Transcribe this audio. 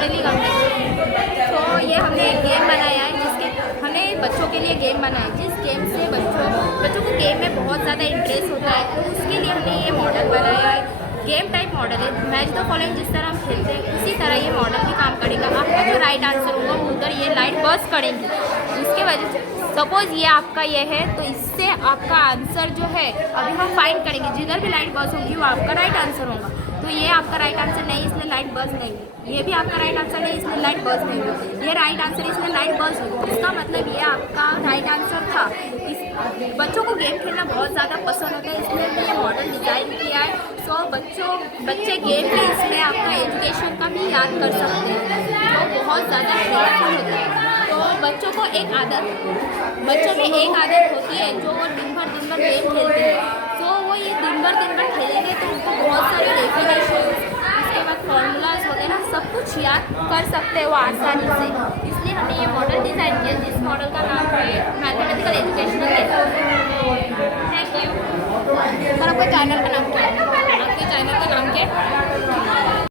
मॉडली complete. तो ये हमने एक गेम बनाया है जिसके हमने बच्चों के लिए गेम बनाया है, जिस गेम से बच्चों को गेम में बहुत ज़्यादा इंटरेस्ट होता है, तो उसके लिए हमने ये मॉडल बनाया है। गेम टाइप मॉडल है, मैच द फॉलोइंग जिस तरह हम खेलते हैं उसी तरह ये मॉडल भी काम करेगा। आपका जो राइट आंसर होगा उधर ये लाइट बर्स्ट करेंगी, जिसके वजह से सपोज ये आपका ये है तो इससे आपका आंसर जो है अभी हम फाइंड करेंगे, जिधर भी लाइट बर्स्ट होगी वो आपका राइट आंसर होगा। तो ये आपका राइट आंसर नहीं, इसलिए लाइट बर्स्ट नहीं हुई। ये भी आपका राइट आंसर नहीं, इसलिए लाइट बर्स्ट नहीं हुई। ये राइट आंसर इसलिए लाइट बर्स्ट हुई। इसका मतलब ये आपका राइट आंसर था। इस बच्चों को गेम खेलना बहुत ज़्यादा पसंद होता है, इसलिए मैंने ये मॉडल डिज़ाइन किया है। सो बच्चे गेम में इसमें आपका एजुकेशन का भी याद कर सकते हैं, जो बहुत ज़्यादा हेल्पफुल होता है। तो बच्चों में एक आदत होती है जो वो दिन भर गेम खेलते हैं। तो वो ये दिन भर खेलेंगे तो उनको बहुत सारे डेफिनेशन, उसके बाद फॉर्मूलाज वगैरह सब कुछ याद कर सकते हैं वो आसानी से। इसलिए हमने ये मॉडल डिज़ाइन किया, जिस मॉडल का नाम है mathematical educational method. Thank you. और आपके चैनल का नाम क्या है? आपके चैनल का नाम क्या है?